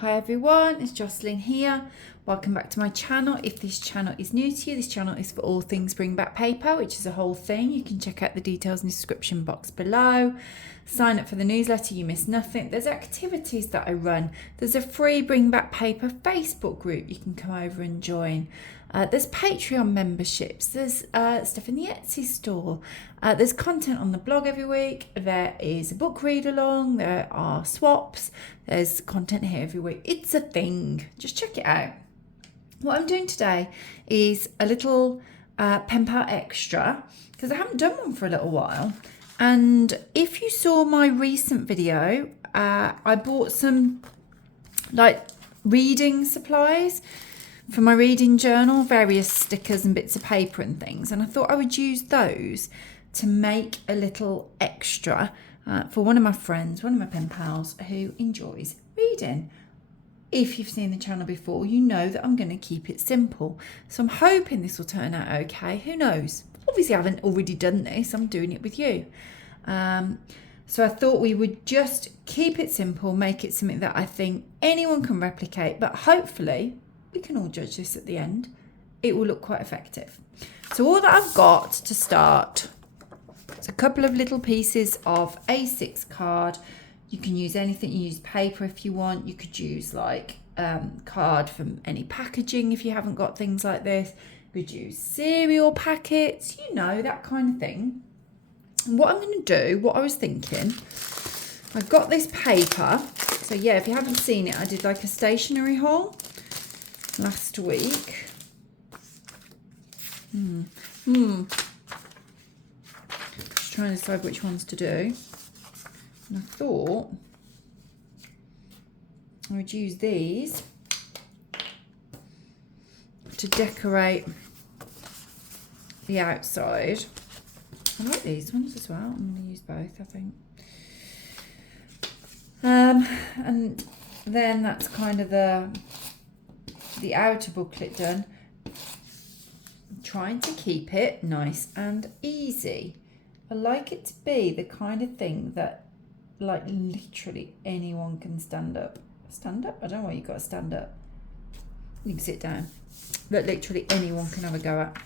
Hi everyone, it's Jocelyn here. Welcome back to my channel. If this channel is new to you, this channel is for all things bring back paper, which is a whole thing. You can check out the details in the description box below. Sign up for the newsletter, you miss nothing. There's activities that I run. There's a free bring back paper Facebook group you can come over and join. There's Patreon memberships, there's stuff in the Etsy store, there's content on the blog every week, there is a book read along, there are swaps, there's content here every week. It's a thing, just check it out. What I'm doing today is a little penpal extra, because I haven't done one for a little while. And if you saw my recent video, I bought some like reading supplies for my reading journal, various stickers and bits of paper and things, and I thought I would use those to make a little extra for one of my friends, one of my pen pals who enjoys reading. If you've seen the channel before, you know that I'm going to keep it simple, so I'm hoping this will turn out okay. Who knows? Obviously I haven't already done this, I'm doing it with you. So I thought we would just keep it simple, make it something that I think anyone can replicate, but hopefully we can all judge this at the end. It will look quite effective. So all that I've got to start is a couple of little pieces of A6 card. You can use anything, you use paper if you want. You could use like card from any packaging if you haven't got things like this. You could use cereal packets, you know, that kind of thing. And what I'm going to do, what I was thinking, I've got this paper. So yeah, if you haven't seen it, I did like a stationery haul last week. Just trying to decide which ones to do. And I thought I would use these to decorate the outside. I like these ones as well. I'm going to use both, I think. And then that's kind of the outer booklet done. I'm trying to keep it nice and easy. I like it to be the kind of thing that like literally anyone can stand up. Stand up? I don't know why you've got to stand up. You can sit down. That literally anyone can have a go at.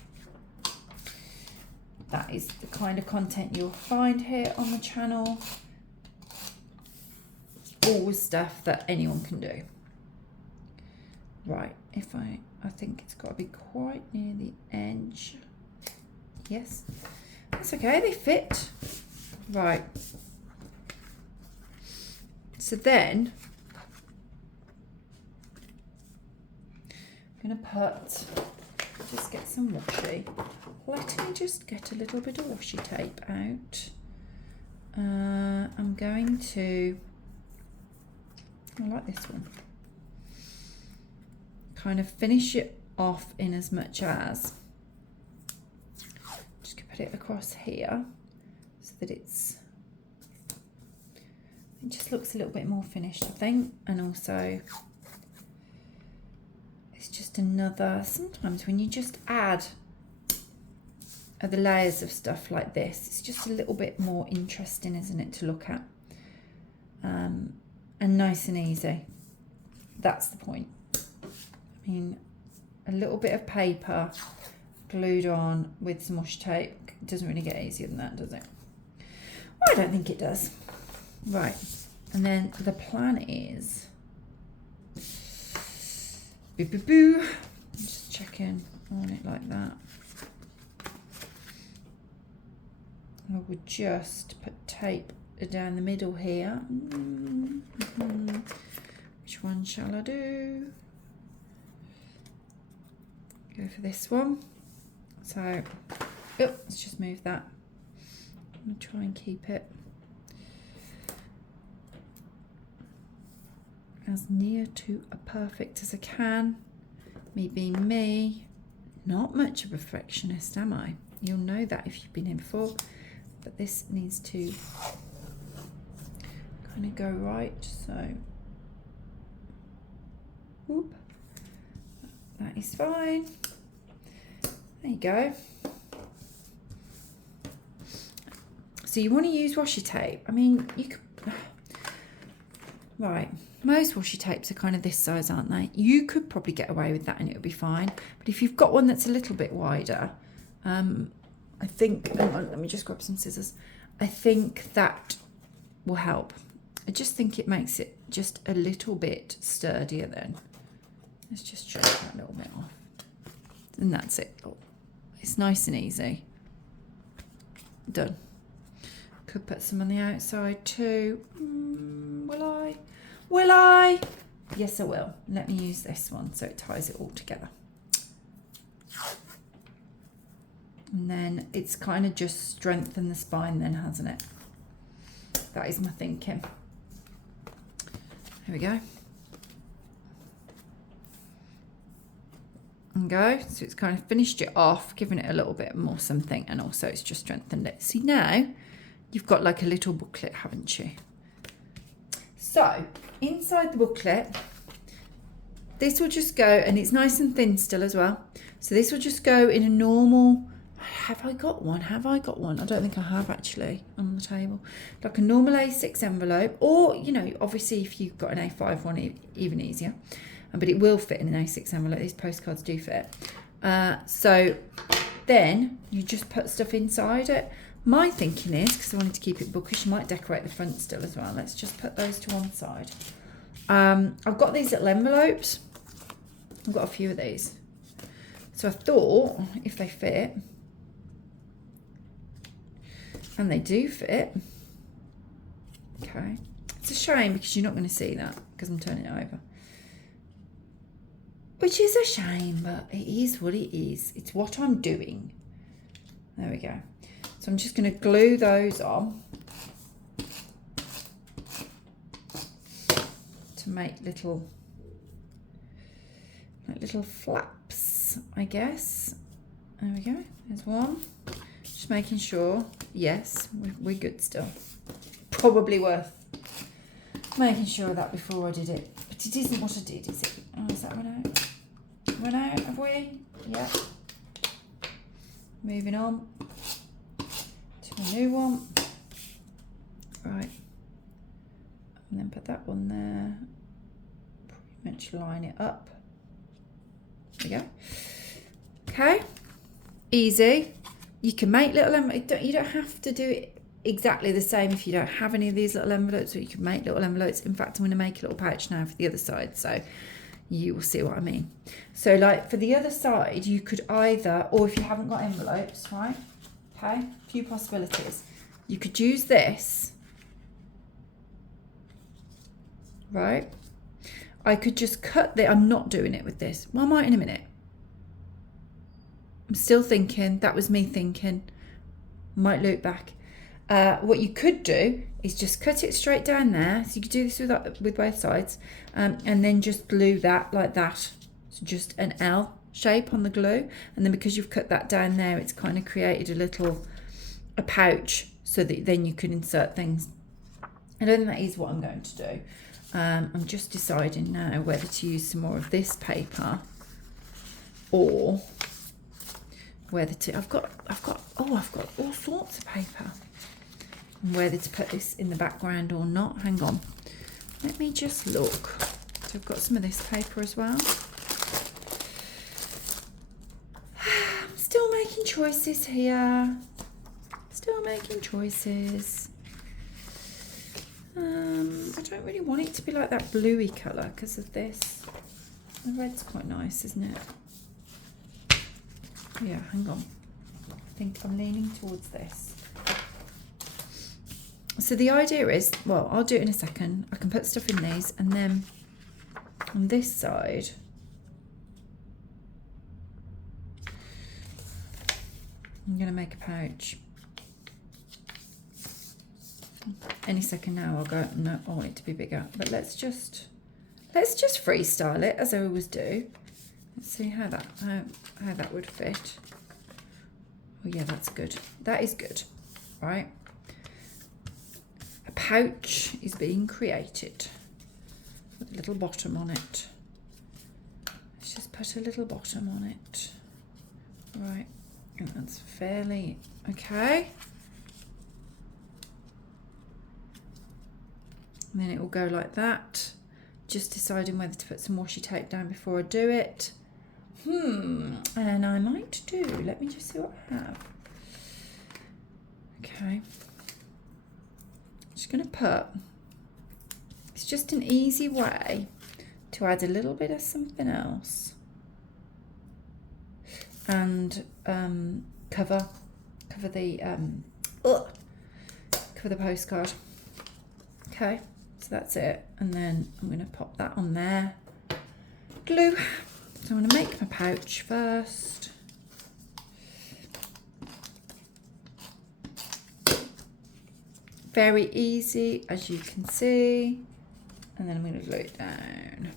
That is the kind of content you'll find here on the channel. All stuff that anyone can do. Right, if I think it's got to be quite near the edge. Yes, that's okay, they fit. Right. So then, I'm going to just get some washi. Let me just get a little bit of washi tape out. I'm going to, I like this one. Kind of finish it off in as much as, just gonna put it across here so that it just looks a little bit more finished, I think. And also it's just another, sometimes when you just add the layers of stuff like this, it's just a little bit more interesting, isn't it, to look at, and nice and easy. That's the point. I mean, a little bit of paper glued on with some washi tape, it doesn't really get easier than that, does it? Well, I don't think it does. Right, and then the plan is, just checking on it like that. I would just put tape down the middle here. Which one shall I do? Go for this one. So, let's just move that. I'm going to try and keep it as near to a perfect as I can. Me being me, not much of a perfectionist, am I? You'll know that if you've been here before. But this needs to kind of go right, so whoop, that is fine. There you go. So you want to use washi tape. I mean, you could, right, Most washi tapes are kind of this size, aren't they? You could probably get away with that and it'll be fine. But if you've got one that's a little bit wider, I think, let me just grab some scissors. I think that will help. I just think it makes it just a little bit sturdier then. Let's just trim that a little bit off. And that's it. Oh, it's nice and easy. Done. Could put some on the outside too. Will I? Will I? Yes, I will. Let me use this one so it ties it all together. And then it's kind of just strengthened the spine then, hasn't it? That is my thinking. Here we go. And go. So it's kind of finished it off, giving it a little bit more something, and also it's just strengthened it. See, now you've got like a little booklet, haven't you? So inside the booklet, this will just go, and it's nice and thin still as well. So this will just go in a normal, have I got one? Have I got one? I don't think I have actually on the table. Like a normal A6 envelope, or, you know, obviously if you've got an A5 one, even easier. But it will fit in an A6 envelope. These postcards do fit. So then you just put stuff inside it. My thinking is, because I wanted to keep it bookish, you might decorate the front still as well. Let's just put those to one side. I've got these little envelopes. I've got a few of these. So I thought, if they fit, and they do fit, okay. It's a shame because you're not going to see that because I'm turning it over. Which is a shame, but it is what it is. It's what I'm doing. There we go. So I'm just going to glue those on to make little flaps, I guess. There we go. There's one. Just making sure. Yes, we're good still. Probably worth making sure of that before I did it. But it isn't what I did, is it? Oh, is that run out? Run out, have we? Yeah. Moving on to a new one. Right. And then put that one there. Probably meant to line it up. There we go. Okay. Easy. You can make little envelopes. You don't have to do it exactly the same if you don't have any of these little envelopes, or you can make little envelopes. In fact, I'm going to make a little pouch now for the other side, so you will see what I mean. So like for the other side, you could either, or if you haven't got envelopes, right? Okay, a few possibilities. You could use this, right? I could just cut the, I'm not doing it with this. Well, I might in a minute. I'm still thinking, that was me thinking, might loop back. What you could do is just cut it straight down there. So you could do this with both sides, and then just glue that like that. So just an L shape on the glue. And then because you've cut that down there, it's kind of created a pouch so that then you can insert things. I don't think that is what I'm going to do. I'm just deciding now whether to use some more of this paper or whether to, I've got all sorts of paper. And whether to put this in the background or not. Hang on. Let me just look. So I've got some of this paper as well. I'm still making choices here. Still making choices. I don't really want it to be like that bluey colour because of this. The red's quite nice, isn't it? Yeah, hang on. I think I'm leaning towards this. So the idea is, well, I'll do it in a second. I can put stuff in these, and then on this side, I'm going to make a pouch. Any second now I'll go, no, I want it to be bigger. But let's just freestyle it as I always do. Let's see how that would fit. Oh yeah, that's good. That is good, right? A pouch is being created with a little bottom on it. Let's just put a little bottom on it. Right, and that's fairly okay. And then it will go like that. just deciding whether to put some washi tape down before I do it. And I might do. Let me just see what I have. Okay. Just going to put, it's just an easy way to add a little bit of something else. And cover the postcard. Okay, so that's it. And then I'm going to pop that on there. Glue. So I'm going to make my pouch first. Very easy, as you can see. And then I'm going to glue it down.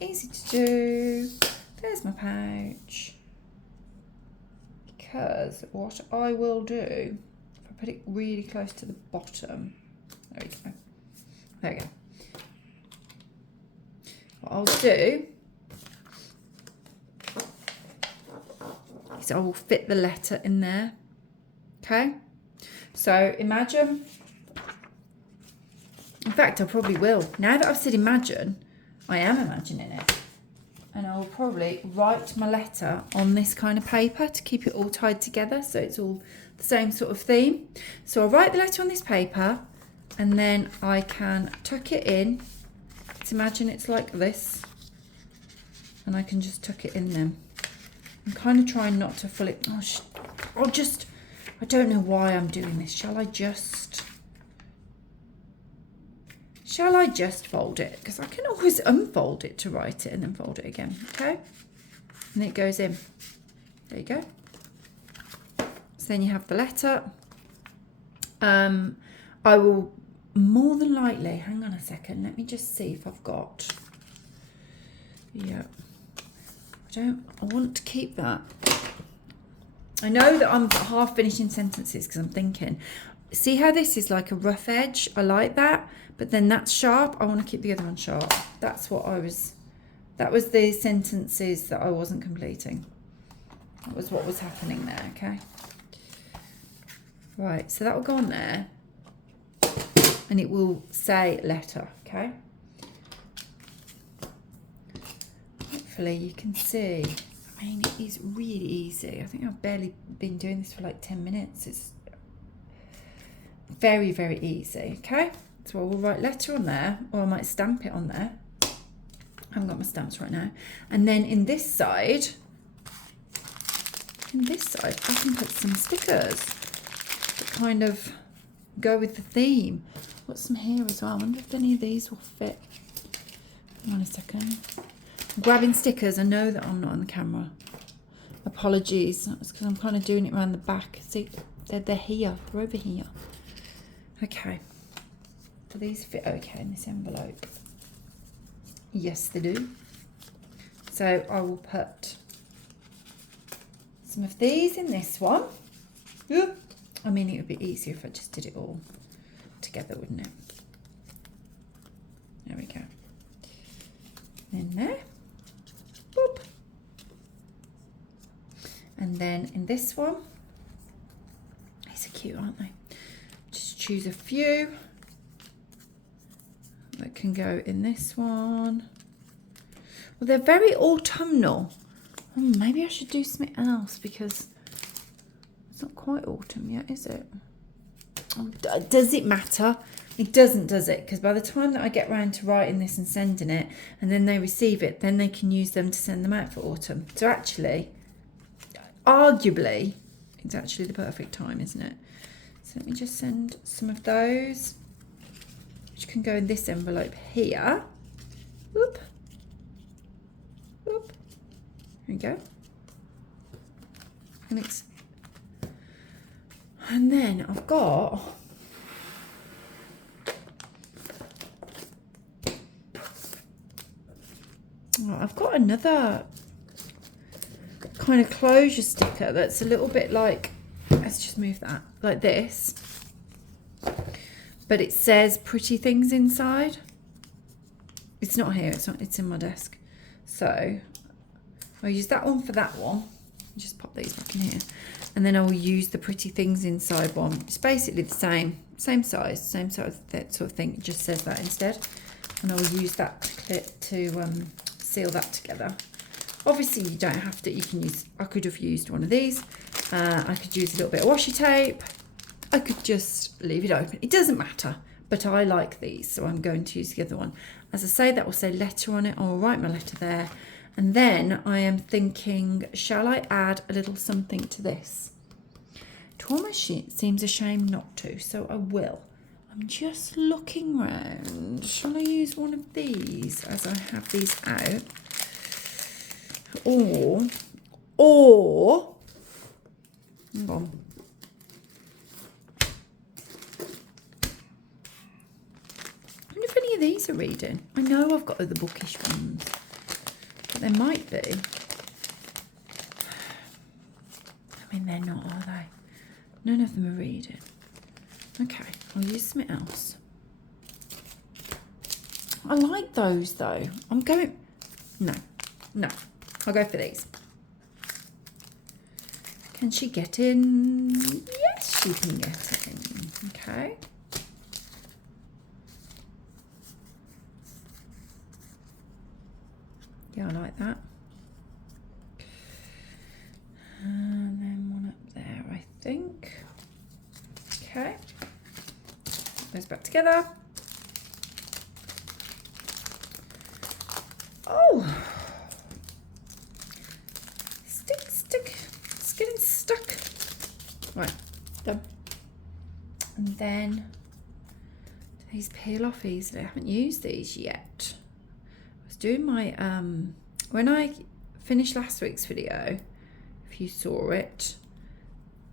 Easy to do. There's my pouch. Because what I will do, if I put it really close to the bottom, there we go. There we go. What I'll do is I will fit the letter in there. Okay. So imagine. In fact, I probably will. Now that I've said imagine, I am imagining it. And I will probably write my letter on this kind of paper to keep it all tied together so it's all the same sort of theme. So I'll write the letter on this paper and then I can tuck it in. Let's imagine it's like this. And I can just tuck it in then. I'm kind of trying not to fully... I don't know why I'm doing this. Shall I just fold it? Because I can always unfold it to write it and then fold it again. Okay? And it goes in. There you go. So then you have the letter. I will more than likely, hang on a second, let me just see if I've got, yeah. I want to keep that. I know that I'm half finishing sentences because I'm thinking, see how this is like a rough edge? I like that. But then that's sharp. I want to keep the other one sharp. That's what that was the sentences that I wasn't completing. That was what was happening there, okay? Right, so that will go on there. And it will say letter, okay? Hopefully you can see. I mean, it is really easy. I think I've barely been doing this for like 10 minutes. It's very, very easy, okay? So I will write letter on there, or I might stamp it on there. I haven't got my stamps right now. And then in this side, I can put some stickers that kind of go with the theme. Put some here as well. I wonder if any of these will fit. Hang on a second. I'm grabbing stickers. I know that I'm not on the camera. Apologies. It's because I'm kind of doing it around the back. See, they're here. They're over here. Okay. Do these fit okay in this envelope? Yes, they do. So I will put some of these in this one. I mean, it would be easier if I just did it all together, wouldn't it? There we go. In there. Boop. And then in this one, these are cute, aren't they? Just choose a few that can go in this one. Well, they're very autumnal. Maybe I should do something else because it's not quite autumn yet, is it? Does it matter? It doesn't, does it? Because by the time that I get round to writing this and sending it, and then they receive it, then they can use them to send them out for autumn. So actually, arguably, it's actually the perfect time, isn't it? So let me just send some of those, which can go in this envelope here. Whoop. Whoop. There we go. And then I've got another kind of closure sticker that's a little bit like, let's just move that, like this. But it says pretty things inside. It's not here, it's in my desk. So I'll use that one for that one. Just pop these back in here. And then I will use the pretty things inside one. It's basically the same size, that sort of thing. It just says that instead. And I will use that to seal that together. Obviously you don't have to, you can use, I could have used one of these. I could use a little bit of washi tape. I could just leave it open. It doesn't matter, but I like these, so I'm going to use the other one. As I say, that will say letter on it. I'll write my letter there. And then I am thinking, shall I add a little something to this? It almost seems a shame not to, so I will. I'm just looking round. Shall I use one of these as I have these out? Or, hang on. I wonder if any of these are reading. I know I've got other bookish ones, but there might be. I mean, they're not, are they? None of them are reading. Okay, I'll use something else. I like those though. I'm going, no, I'll go for these. Can she get in? Yes, she can get in. Okay. Yeah, I like that. And then one up there, I think. Okay. Put those back together. Oh! Stick. It's getting stuck. Right, done. And then, do these peel off easily? I haven't used these yet. I was doing my, when I finished last week's video, if you saw it,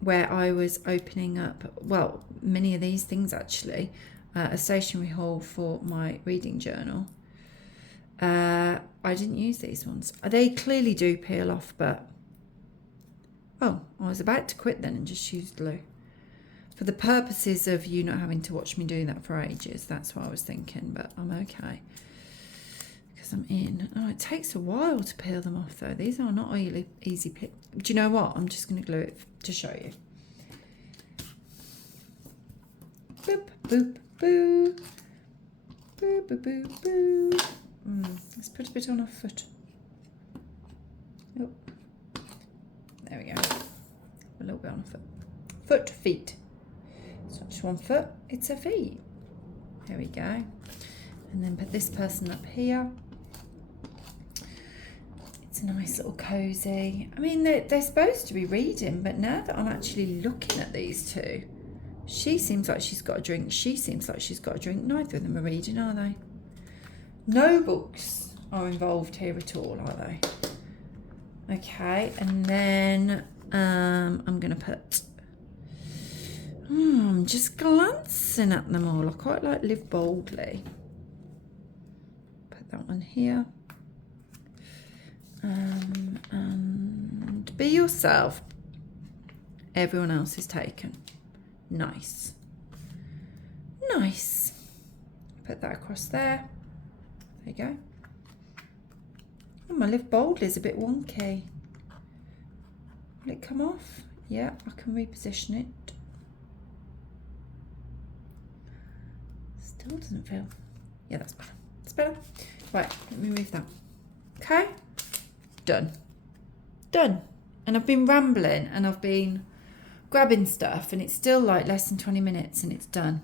where I was opening up, well, many of these things actually, a stationery haul for my reading journal. I didn't use these ones. They clearly do peel off, but oh, I was about to quit then and just use glue. For the purposes of you not having to watch me doing that for ages, that's what I was thinking, but I'm okay. Because I'm in. Oh, it takes a while to peel them off though. These are not easy peel. Do you know what? I'm just going to glue it to show you. Boop, boop, boo. Boo, boo, boo, boo. Let's put a bit on our foot. Oh, there we go. A little bit on our foot. Feet. It's not just one foot, it's a feet. There we go. And then put this person up here. It's a nice little cozy. I mean, they're supposed to be reading, but now that I'm actually looking at these two, she seems like she's got a drink. She seems like she's got a drink. Neither of them are reading, are they? No books are involved here at all, are they? Okay, and then I'm going to put... I'm just glancing at them all. I quite like Live Boldly. Put that one here. And Be Yourself. Everyone else is taken. Nice. Nice. Put that across there. There you go. Oh, my Live Boldly is a bit wonky. Will it come off? Yeah, I can reposition it. Still doesn't feel. Yeah, that's better. That's better. Right, let me move that. Okay. Done. Done. And I've been rambling and I've been grabbing stuff and it's still like less than 20 minutes and it's done.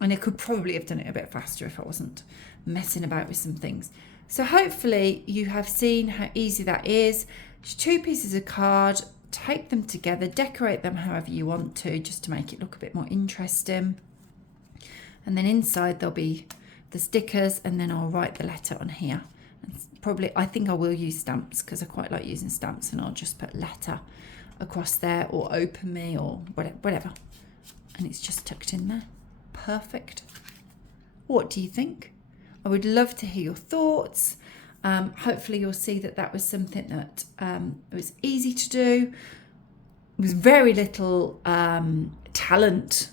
And I could probably have done it a bit faster if I wasn't messing about with some things. So hopefully you have seen how easy that is. Just 2 pieces of card, tape them together, decorate them however you want to, just to make it look a bit more interesting. And then inside there'll be the stickers and then I'll write the letter on here. And probably, I think I will use stamps because I quite like using stamps, and I'll just put letter across there or open me or whatever. And it's just tucked in there. Perfect. What do you think? I would love to hear your thoughts. Hopefully you'll see that that was something that it was easy to do. It was very little talent.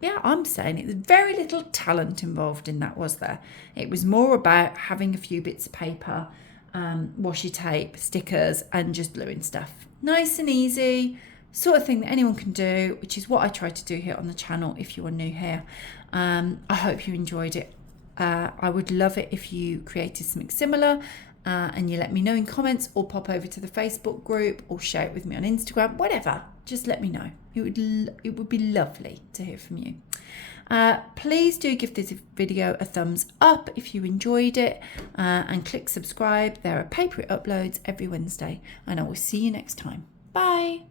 Yeah, I'm saying it. There's very little talent involved in that, was there? It was more about having a few bits of paper, washi tape, stickers, and just gluing stuff. Nice and easy. sort of thing that anyone can do, which is what I try to do here on the channel if you are new here. I hope you enjoyed it. I would love it if you created something similar and you let me know in comments, or pop over to the Facebook group, or share it with me on Instagram, whatever. Just let me know. It would be lovely to hear from you. Please do give this video a thumbs up if you enjoyed it, and click subscribe. There are paper uploads every Wednesday, and I will see you next time. Bye.